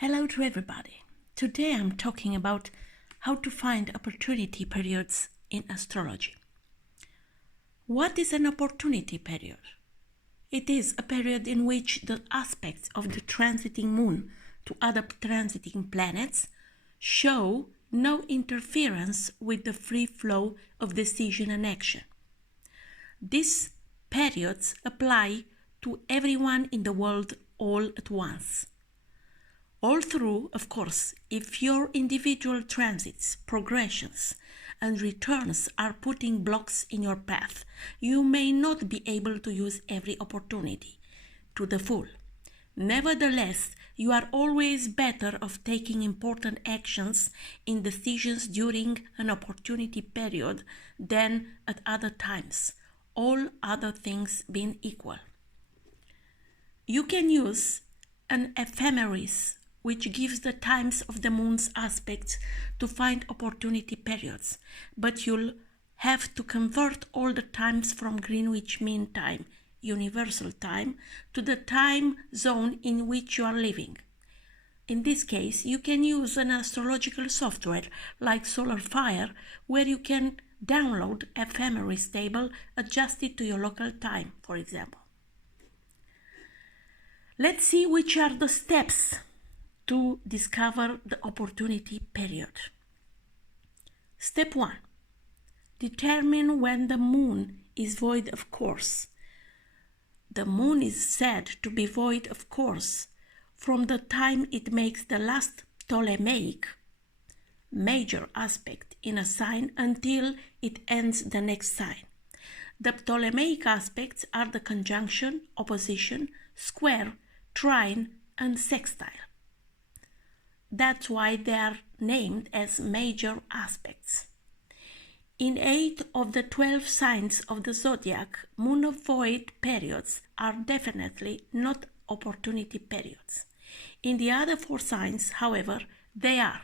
Hello to everybody. Today I'm talking about how to find opportunity periods in astrology. What is an opportunity period? It is a period in which the aspects of the transiting moon to other transiting planets show no interference with the free flow of decision and action. These periods apply to everyone in the world all at once. All through, of course, if your individual transits, progressions, and returns are putting blocks in your path, you may not be able to use every opportunity to the full. Nevertheless, you are always better off taking important actions in decisions during an opportunity period than at other times, all other things being equal. You can use an ephemeris, which gives the times of the moon's aspects to find opportunity periods, but you'll have to convert all the times from Greenwich Mean Time, Universal Time, to the time zone in which you are living. In this case, you can use an astrological software like SolarFire, where you can download ephemeris table adjusted to your local time, for example. Let's see which are the steps to discover the opportunity period. Step 1. Determine when the moon is void of course. The moon is said to be void of course from the time it makes the last Ptolemaic major aspect in a sign until it ends the next sign. The Ptolemaic aspects are the conjunction, opposition, square, trine, and sextile. That's why they are named as major aspects. In 8 of the 12 signs of the zodiac, moon of void periods are definitely not opportunity periods. In the other 4 signs, however, they are.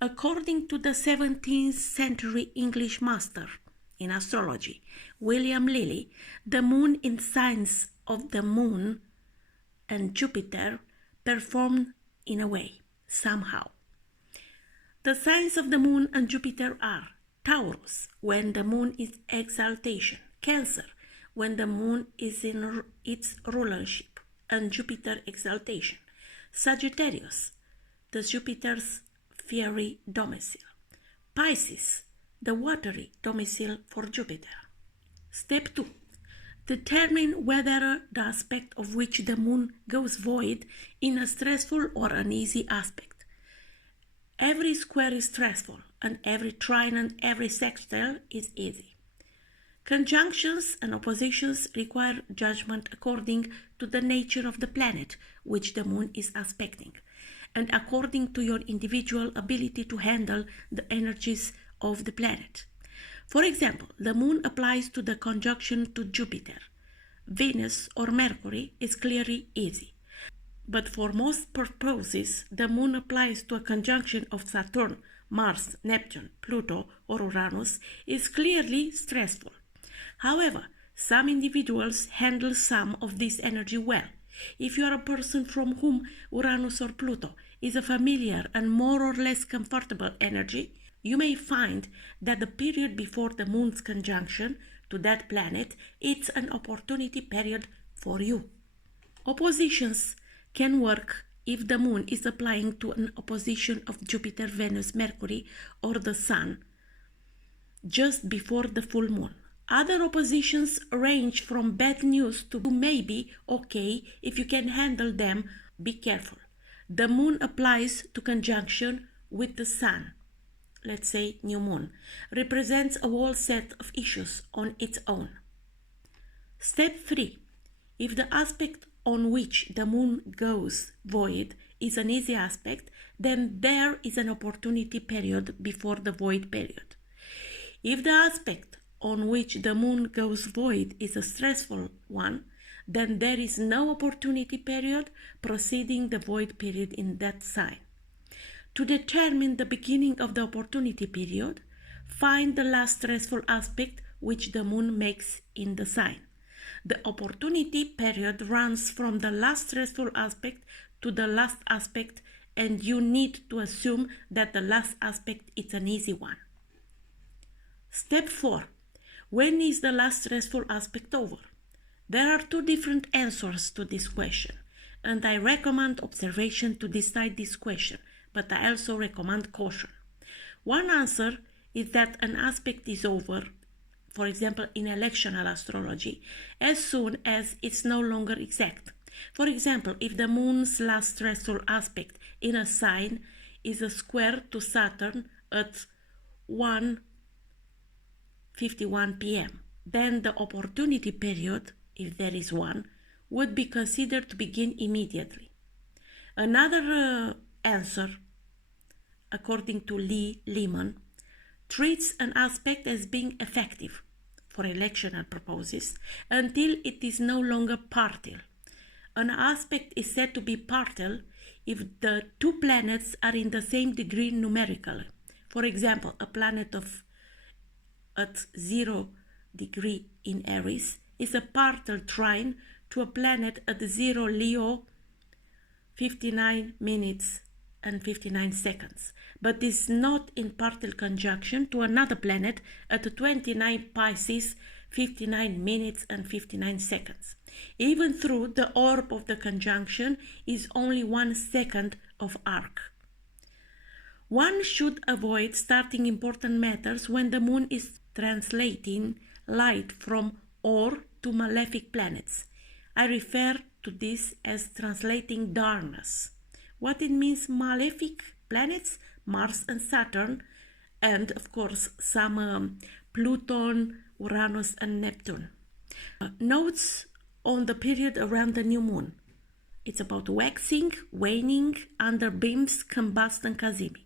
According to the 17th century English master in astrology, William Lilly, the moon in signs of the moon and Jupiter perform in a way. Somehow. The signs of the moon and Jupiter are Taurus, when the moon is exaltation, Cancer, when the moon is in its rulership and Jupiter exaltation, Sagittarius, the Jupiter's fiery domicile, Pisces, the watery domicile for Jupiter. Step 2. Determine whether the aspect of which the moon goes void in a stressful or an easy aspect. Every square is stressful, and every trine and every sextile is easy. Conjunctions and oppositions require judgment according to the nature of the planet which the moon is aspecting, and according to your individual ability to handle the energies of the planet. For example, the moon applies to the conjunction to Jupiter. Venus or Mercury is clearly easy. But for most purposes, the moon applies to a conjunction of Saturn, Mars, Neptune, Pluto, or Uranus is clearly stressful. However, some individuals handle some of this energy well. If you are a person from whom Uranus or Pluto is a familiar and more or less comfortable energy, you may find that the period before the moon's conjunction to that planet is an opportunity period for you. Oppositions can work if the moon is applying to an opposition of Jupiter, Venus, Mercury, or the Sun just before the full moon. Other oppositions range from bad news to maybe okay if you can handle them. Be careful. The moon applies to conjunction with the Sun. Let's say new moon, represents a whole set of issues on its own. Step 3. If the aspect on which the moon goes void is an easy aspect, then there is an opportunity period before the void period. If the aspect on which the moon goes void is a stressful one, then there is no opportunity period preceding the void period in that sign. To determine the beginning of the opportunity period, find the last stressful aspect which the moon makes in the sign. The opportunity period runs from the last stressful aspect to the last aspect and you need to assume that the last aspect is an easy one. Step 4. When is the last stressful aspect over? There are 2 different answers to this question, and I recommend observation to decide this question, but I also recommend caution. One answer is that an aspect is over, for example in electional astrology, as soon as it's no longer exact. For example, if the moon's last stressful aspect in a sign is a square to Saturn at 1:51 p.m., then the opportunity period, if there is one, would be considered to begin immediately. Another answer, according to Lehman, treats an aspect as being effective for electional purposes until it is no longer partial. An aspect is said to be partial if the 2 planets are in the same degree numerically. For example, a planet at 0 degree in Aries is a partial trine to a planet at 0 Leo 59 minutes and 59 seconds, but is not in partial conjunction to another planet at 29 Pisces 59 minutes and 59 seconds. Even though the orb of the conjunction is only 1 second of arc. One should avoid starting important matters when the moon is translating light from or to malefic planets. I refer to this as translating darkness. What it means malefic planets? Mars and Saturn, and of course some Pluto, Uranus and Neptune. Notes on the period around the new moon. It's about waxing, waning, underbeams, combust and cazimi.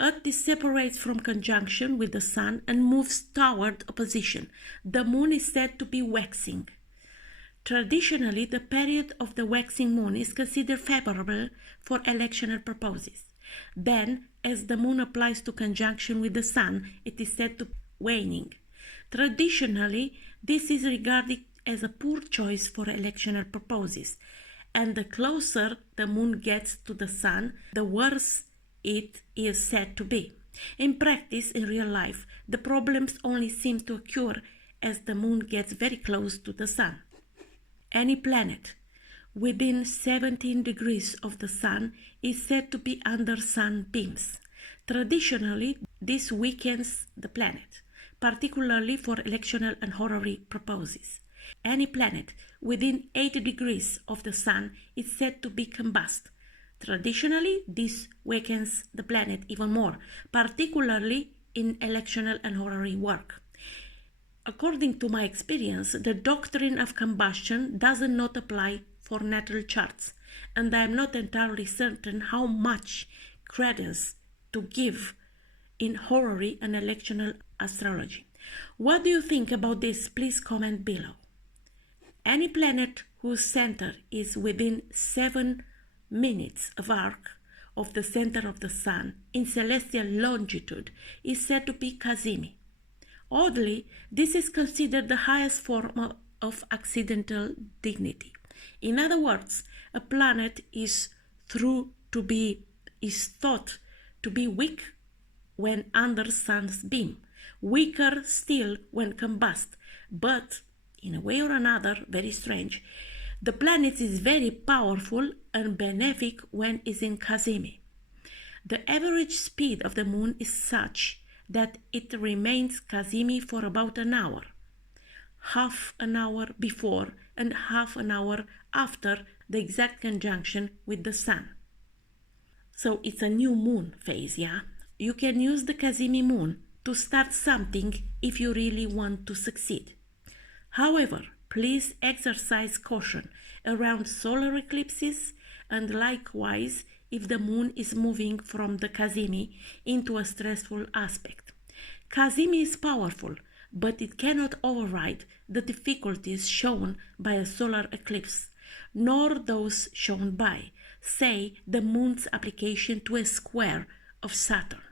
Earth is separates from conjunction with the Sun and moves toward opposition. The moon is said to be waxing. Traditionally, the period of the waxing moon is considered favorable for electional purposes. Then, as the moon applies to conjunction with the Sun, it is said to be waning. Traditionally, this is regarded as a poor choice for electional purposes, and the closer the moon gets to the Sun, the worse it is said to be. In practice, in real life, the problems only seem to occur as the moon gets very close to the Sun. Any planet within 17 degrees of the Sun is said to be under sun beams. Traditionally, this weakens the planet, particularly for electional and horary purposes. Any planet within 8 degrees of the Sun is said to be combust. Traditionally, this weakens the planet even more, particularly in electional and horary work. According to my experience, the doctrine of combustion does not apply for natal charts, and I am not entirely certain how much credence to give in horary and electional astrology. What do you think about this? Please comment below. Any planet whose center is within 7 minutes of arc of the center of the Sun in celestial longitude is said to be cazimi. Oddly, this is considered the highest form of accidental dignity. In other words, a planet is thought to be weak when under sun's beam, weaker still when combust, but in a way or another, very strange, the planet is very powerful and benefic when is in cazimi. The average speed of the moon is such that it remains cazimi for about an hour, half an hour before and half an hour after the exact conjunction with the Sun. So it's a new moon phase, yeah? You can use the cazimi moon to start something if you really want to succeed. However, please exercise caution around solar eclipses and likewise if the moon is moving from the cazimi into a stressful aspect. Cazimi is powerful, but it cannot override the difficulties shown by a solar eclipse, nor those shown by, say, the moon's application to a square of Saturn.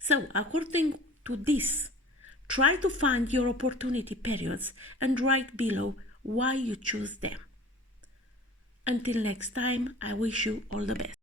So, according to this, try to find your opportunity periods and write below why you choose them. Until next time, I wish you all the best.